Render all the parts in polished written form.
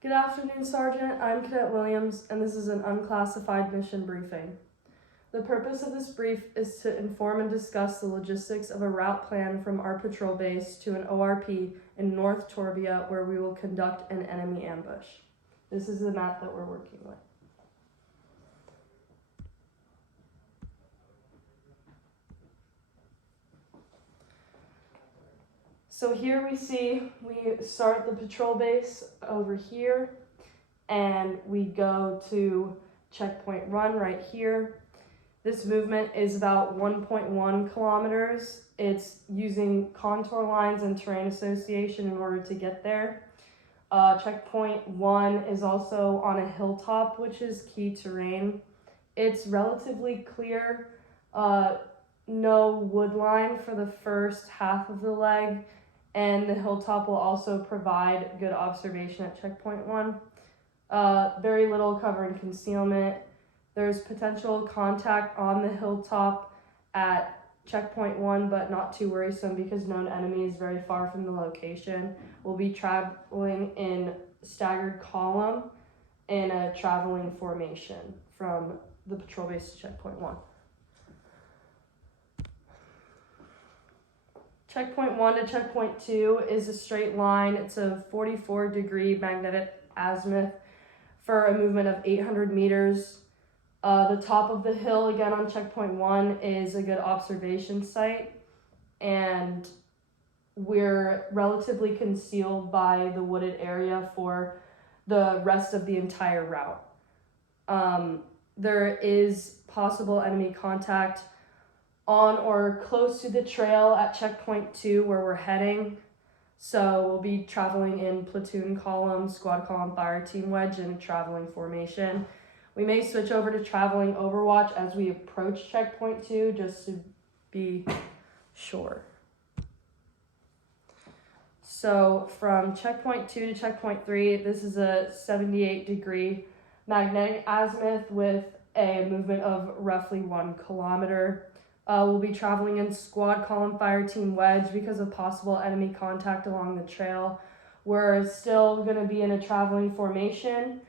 Good afternoon, Sergeant. I'm Cadet Williams, and this is an unclassified mission briefing. The purpose of this brief is to inform and discuss the logistics of a route plan from our patrol base to an ORP in North Torbia, where we will conduct an enemy ambush. This is the map that we're working with. So here we start the patrol base over here, and we go to checkpoint run right here. This movement is about 1.1 kilometers. It's using contour lines and terrain association in order to get there. Checkpoint 1 is also on a hilltop, which is key terrain. It's relatively clear, no wood line for the first half of the leg, and the hilltop will also provide good observation at checkpoint 1. Very little cover and concealment. There's potential contact on the hilltop at checkpoint 1, but not too worrisome because known enemy is very far from the location. We'll be traveling in staggered column in a traveling formation from the patrol base to checkpoint 1. Checkpoint 1 to checkpoint 2 is a straight line. It's a 44-degree magnetic azimuth for a movement of 800 meters. The top of the hill, again on checkpoint 1, is a good observation site, and we're relatively concealed by the wooded area for the rest of the entire route. There is possible enemy contact on or close to the trail at checkpoint 2 where we're heading. So we'll be traveling in platoon column, squad column, fire team wedge in a traveling formation. We may switch over to traveling overwatch as we approach checkpoint 2 just to be sure. So from checkpoint 2 to checkpoint 3, this is a 78-degree magnetic azimuth with a movement of roughly 1 kilometer. We'll be traveling in squad column fire team wedge because of possible enemy contact along the trail. We're still going to be in a traveling formation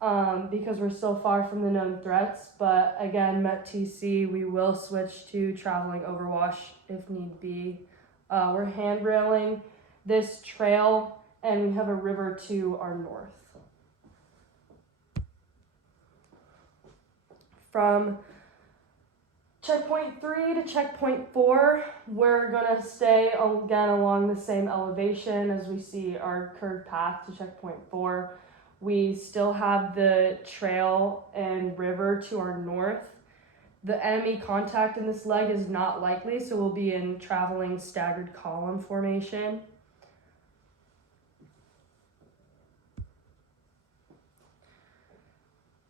because we're still far from the known threats, but again, MET-TC, we will switch to traveling overwatch if need be. We're handrailing this trail, and we have a river to our north. From checkpoint 3 to checkpoint 4, we're gonna stay again along the same elevation as we see our curved path to checkpoint 4. We still have the trail and river to our north. The enemy contact in this leg is not likely, so we'll be in traveling staggered column formation.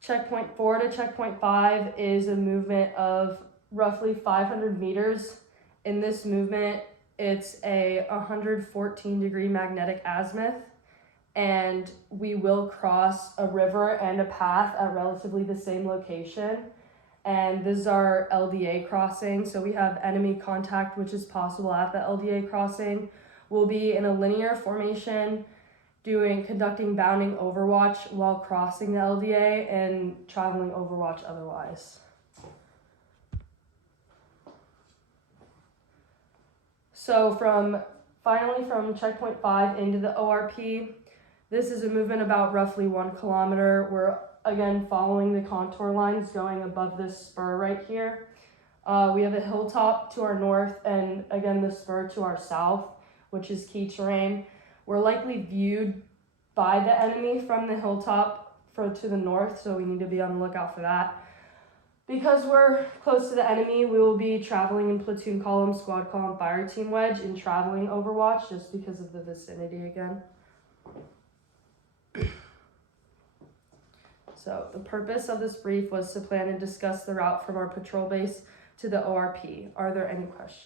Checkpoint 4 to checkpoint 5 is a movement of roughly 500 meters. In this movement, it's a 114-degree magnetic azimuth, and we will cross a river and a path at relatively the same location. And this is our LDA crossing, so we have enemy contact, which is possible at the LDA crossing. We'll be in a linear formation, conducting bounding overwatch while crossing the LDA and traveling overwatch otherwise. So finally from checkpoint 5 into the ORP, this is a movement about roughly 1 kilometer. We're again following the contour lines going above this spur right here. We have a hilltop to our north and again the spur to our south, which is key terrain. We're likely viewed by the enemy from the hilltop to the north, so we need to be on the lookout for that. Because we're close to the enemy, we will be traveling in platoon column, squad column, fire team wedge, and traveling overwatch just because of the vicinity again. So the purpose of this brief was to plan and discuss the route from our patrol base to the ORP. Are there any questions?